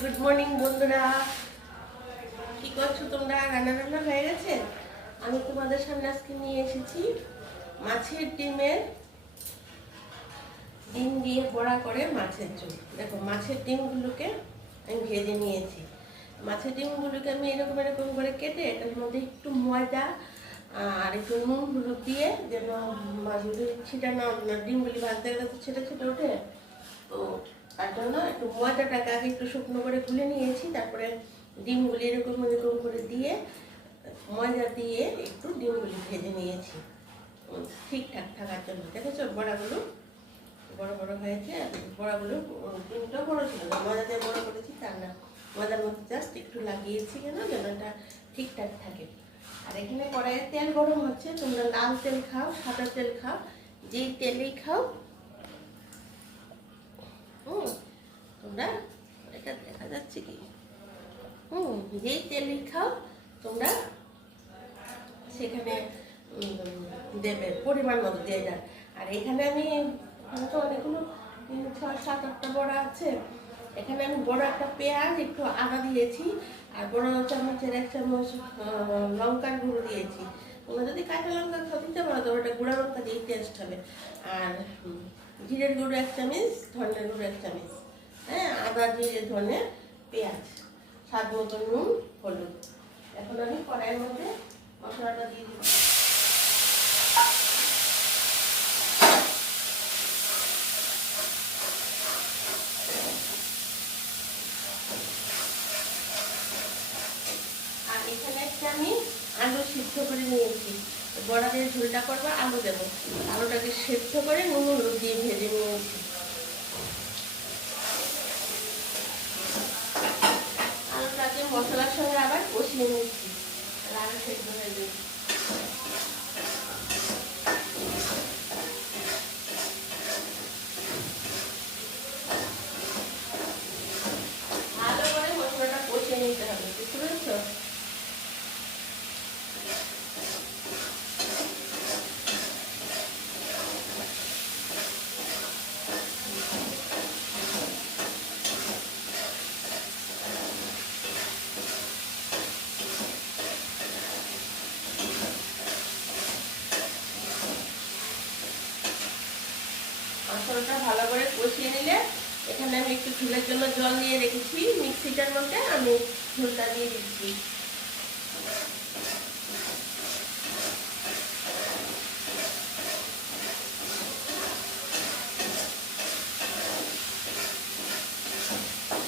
Good morning বন্ধুরা, কি করছো তোমরা? রান্না হয়ে গেছে? আমি তোমাদের সামনে আজকে নিয়ে এসেছি মাছের ডিম দিয়ে বড়া করে মাছের ঝোল। দেখো, মাছের ডিমগুলোকে আমি ভেজে নিয়েছি। মাছের ডিমগুলোকে আমি এরকম করে কেটে এটার মধ্যে একটু ময়দা আর একটু নুন হলুদ দিয়ে, যেন মাছগুলি ছিটা না, ডিমগুলি ভাজতে গেলে তো ছেটে ছেটে ওঠে, তো তার জন্য একটু ময়দাটাকে আগে একটু শুকনো করে গুলে নিয়েছি। তারপরে ডিমগুলি এরকম করে দিয়ে ময়দা দিয়ে একটু ডিমগুলি ভেজে নিয়েছি ঠিকঠাক থাকার জন্য। দেখেছো বড়াগুলো বড় বড় হয়েছে। বড়াগুলো ডিমটা বড় ছিল না, ময়দা দিয়ে বড় করেছি তা না, ময়দার মধ্যে জাস্ট একটু লাগিয়েছি যেন এটা ঠিকঠাক থাকে। আর এখানে কড়াইয়ে তেল গরম হচ্ছে। তোমরা লাল তেল খাও, সাদা তেল খাও, যেই তেলেই খাও তোমরা, এটা দেখা যাচ্ছে কি, যেই তেলেই খাও তোমরা সেখানে দেবে পরিমাণ মতো দিয়ে দেয়। আর এখানে আমি তো অনেকগুলো 6-7-8টা বড়া আছে। এখানে আমি বড় একটা পেঁয়াজ, একটু আদা দিয়েছি, আর বড় চামচের 1 চামচ লঙ্কার গুঁড়ো দিয়েছি। তোমরা যদি কাঁচা লঙ্কা দিতে পারো তো ওটা গুঁড়া লঙ্কা দিয়ে টেস্ট হবে। আর জিরের গুঁড়ো 1 চামচ, ধনের গুঁড়ো 1 চামচ, হ্যাঁ, আদা জিরে ধনে পেঁয়াজ, স্বাদ মতো নুন হলুদ। এখন আমি কড়াইয়ের মধ্যে মশলাটা দিয়ে দিব। আর এখানে একটা আমি আলু সিদ্ধ করে নিয়েছি। বড়া দিয়ে ঝোলটা করবো, আলু দেবো। আলুটাকে সেদ্ধ করে নুন হলুদ দিয়ে ভেজে নিয়েছি। আলুটাকে মশলার সঙ্গে আবার কষিয়ে নিচ্ছি, আলু সেদ্ধ হয়ে যাবে। ভালো করে মশলাটা কষিয়ে নিতে হবে, বুঝতে পেরেছো? মশলাটা ভালো করে কষিয়ে নিলে এখানে আমি একটু ঝোলের জন্য জল দিয়ে রেখেছি মিক্সিটার মধ্যে, আমি ঝোলটা দিয়ে দিচ্ছি।